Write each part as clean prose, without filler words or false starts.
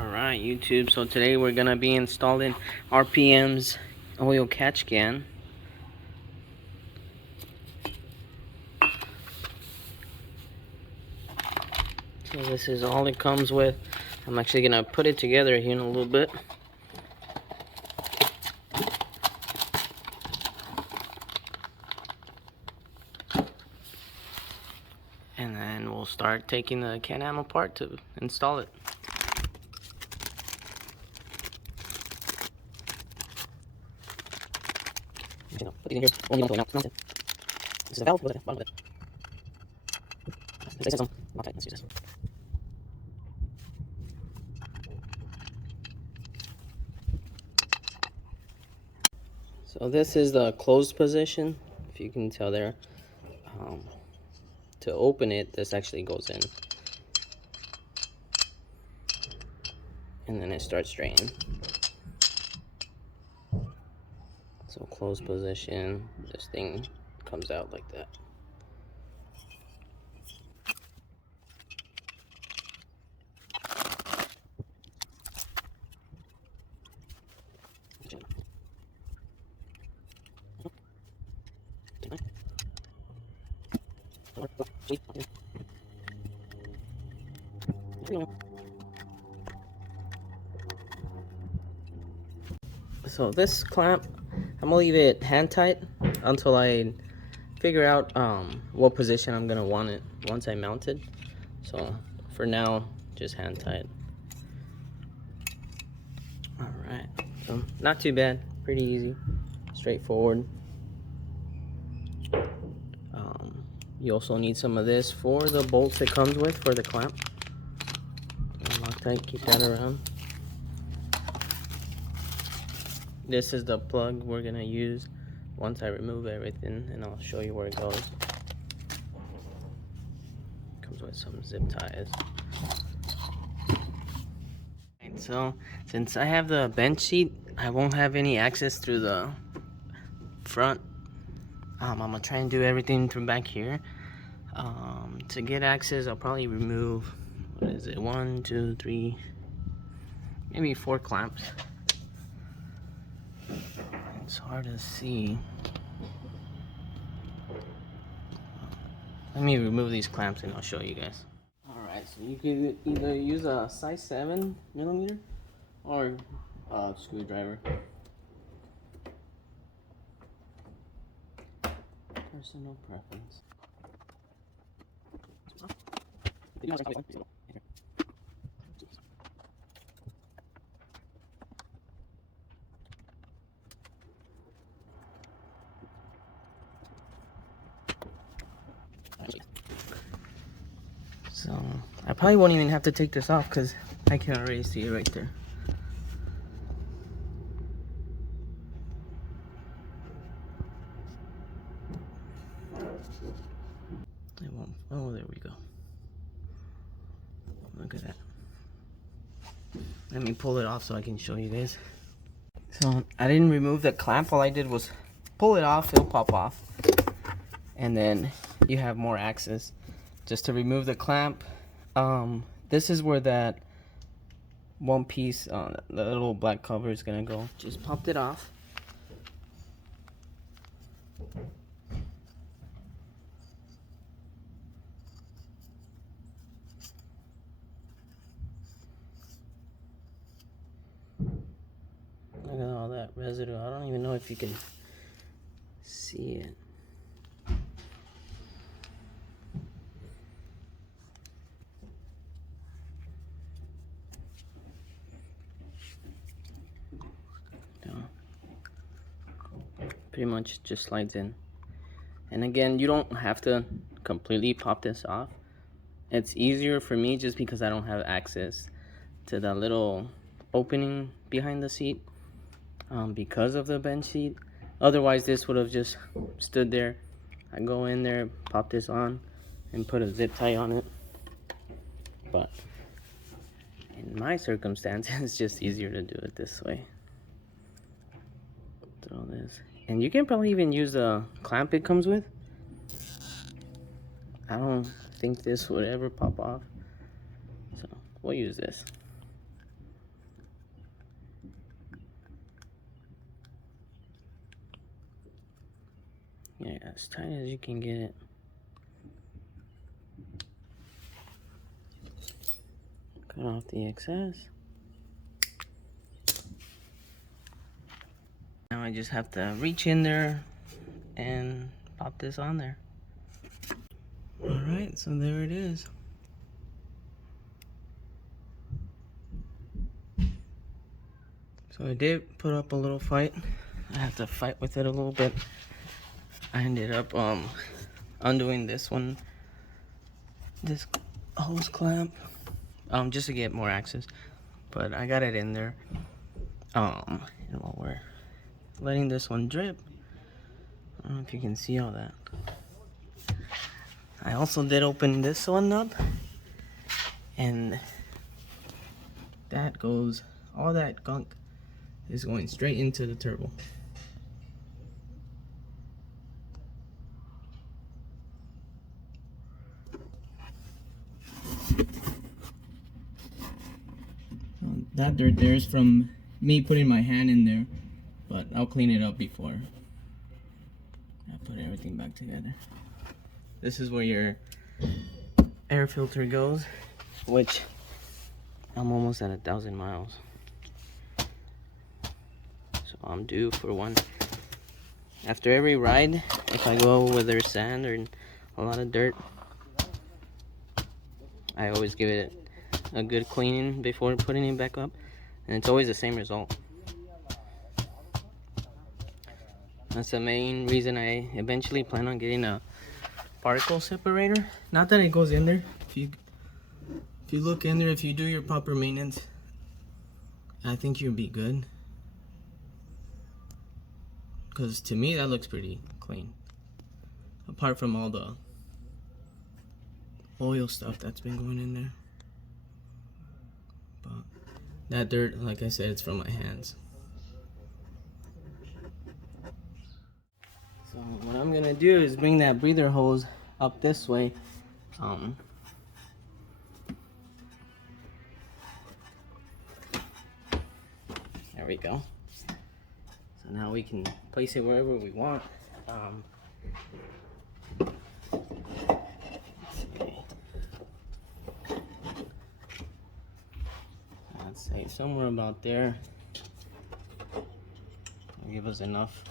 Alright YouTube, so today we're gonna be installing RPM's oil catch can. So this is all it comes with. I'm actually gonna put it together here in a little bit. And then we'll start taking the Can-Am apart to install it. Put these in here. Only one to mount it. This is a valve. Go to the bottom of it. Let's some. Okay, let's use this. So this is the closed position, if you can tell there. To open it, this actually goes in. And then it starts draining. So closed position, this thing comes out like that. So this clamp, I'm gonna leave it hand tight until I figure out what position I'm gonna want it once I mount it. So for now, just hand tight. All right, so not too bad, pretty easy, straightforward. You also need some of this for the bolts it comes with for the clamp. Loctite, keep that around. This is the plug we're gonna use once I remove everything, and I'll show you where it goes. Comes with some zip ties. And so since I have the bench seat, I won't have any access through the front. I'm gonna try and do everything from back here. To get access, I'll probably remove, what is it, 1, 2, 3, maybe 4 clamps. It's hard to see. Let me remove these clamps and I'll show you guys. Alright, so you can either use a size 7mm or a screwdriver. Personal preference. So I probably won't even have to take this off because I can already see it right there. It won't. Oh, there we go. Look at that. Let me pull it off so I can show you guys. So I didn't remove the clamp. All I did was pull it off. It'll pop off, and then you have more access. Just to remove the clamp, this is where that one piece, the little black cover is gonna go. Just popped it off. Look at all that residue. I don't even know if you can see it. Pretty much just slides in. And again, you don't have to completely pop this off. It's easier for me just because I don't have access to the little opening behind the seat because of the bench seat. Otherwise this would have just stood there. I go in there, pop this on, and put a zip tie on it. But in my circumstances, it's just easier to do it this way. Throw this. And you can probably even use the clamp it comes with. I don't think this would ever pop off. So we'll use this. as tight as you can get it. Cut off the excess. Now I just have to reach in there and pop this on there. Alright, so there it is. So I did put up a little fight. I have to fight with it a little bit. I ended up undoing this one, this hose clamp, just to get more access. But I got it in there. We're letting this one drip. I don't know if you can see all that. I also did open this one up, and that goes, all that gunk is going straight into the turbo. That dirt there is from me putting my hand in there, but I'll clean it up before I put everything back together. This is where your air filter goes, which I'm almost at 1,000 miles. So I'm due for one. After every ride, if I go where there's sand or a lot of dirt, I always give it a good cleaning before putting it back up, and it's always the same result. That's the main reason I eventually plan on getting a particle separator. Not that it goes in there. If you look in there, if you do your proper maintenance, I think you'll be good. Because to me, that looks pretty clean. Apart from all the oil stuff that's been going in there. But that dirt, like I said, it's from my hands. So what I'm gonna do is bring that breather hose up this way. There we go. So now we can place it wherever we want. Let's see. Let's say somewhere about there. It'll give us enough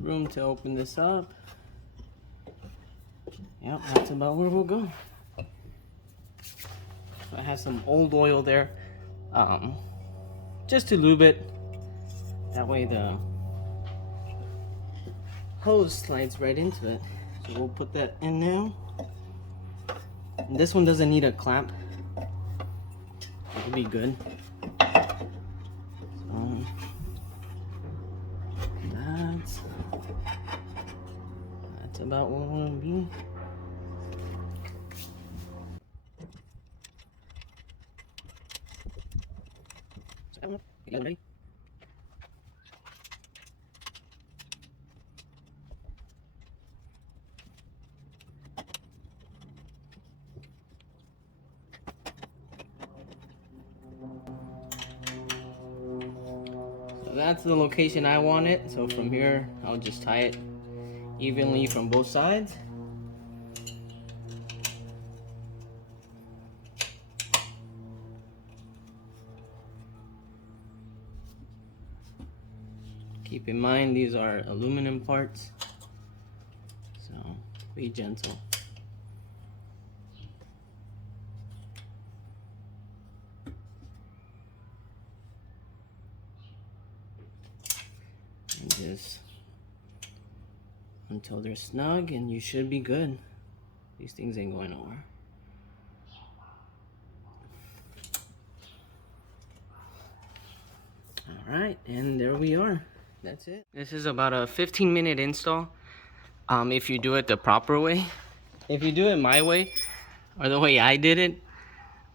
room to open this up. Yep, that's about where we'll go. So I have some old oil there, just to lube it. That way the hose slides right into it. So we'll put that in now. And this one doesn't need a clamp. It'll be good. So that's about what we'll be. You guys ready? So that's the location I want it. So from here, I'll just tie it evenly from both sides. Keep in mind these are aluminum parts, so be gentle. And just until they're snug, and you should be good. These things ain't going nowhere. Alright, and there we are. That's it. This is about a 15-minute install. If you do it the proper way. If you do it my way, or the way I did it,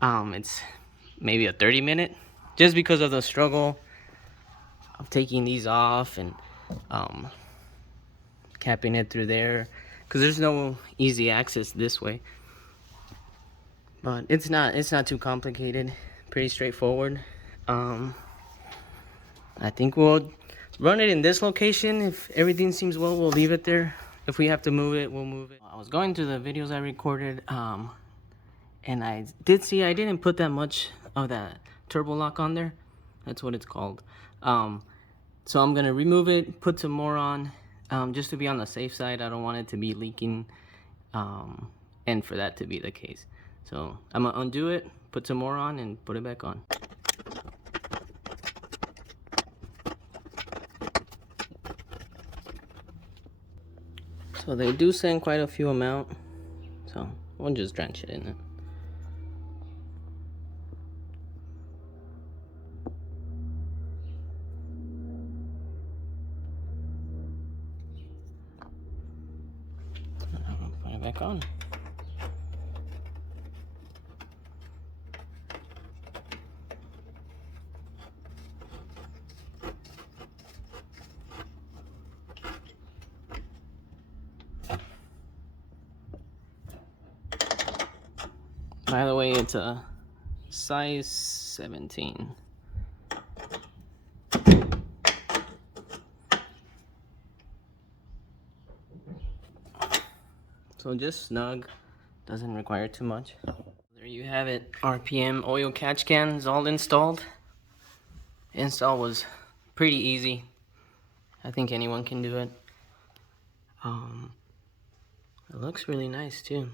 it's maybe a 30-minute. Just because of the struggle of taking these off and capping it through there. Because there's no easy access this way. But it's not too complicated. Pretty straightforward. I think we'll run it in this location. If everything seems well, we'll leave it there. If we have to move it, we'll move it. I was going through the videos I recorded, and I did see I didn't put that much of that turbo lock on there. That's what it's called. So I'm gonna remove it, put some more on, just to be on the safe side. I don't want it to be leaking, and for that to be the case. So I'm gonna undo it, put some more on, and put it back on. So they do send quite a few amount, so we'll just drench it in it. Put it back on. By the way, it's a size 17. So just snug, doesn't require too much. There you have it. RPM oil catch can is all installed. Install was pretty easy. I think anyone can do it. It looks really nice too.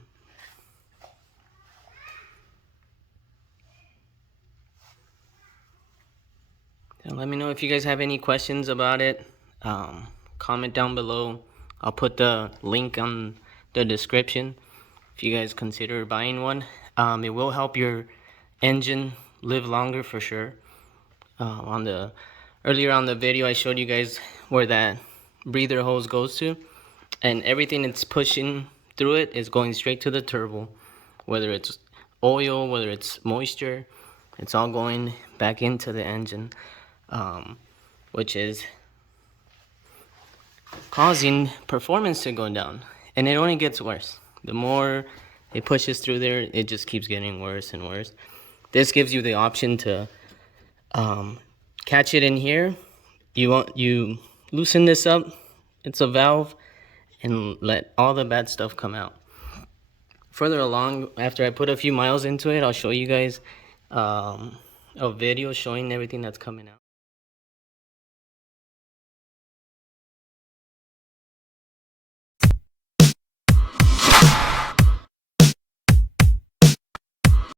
So let me know if you guys have any questions about it. Comment down below. I'll put the link on the description if you guys consider buying one. It will help your engine live longer for sure. Earlier on the video, I showed you guys where that breather hose goes to, and everything that's pushing through it is going straight to the turbo. Whether it's oil, whether it's moisture, it's all going back into the engine, which is causing performance to go down, and it only gets worse. The more it pushes through there, it just keeps getting worse and worse. This gives you the option to catch it in here. You loosen this up, it's a valve, and let all the bad stuff come out. Further along, after I put a few miles into it, I'll show you guys a video showing everything that's coming out.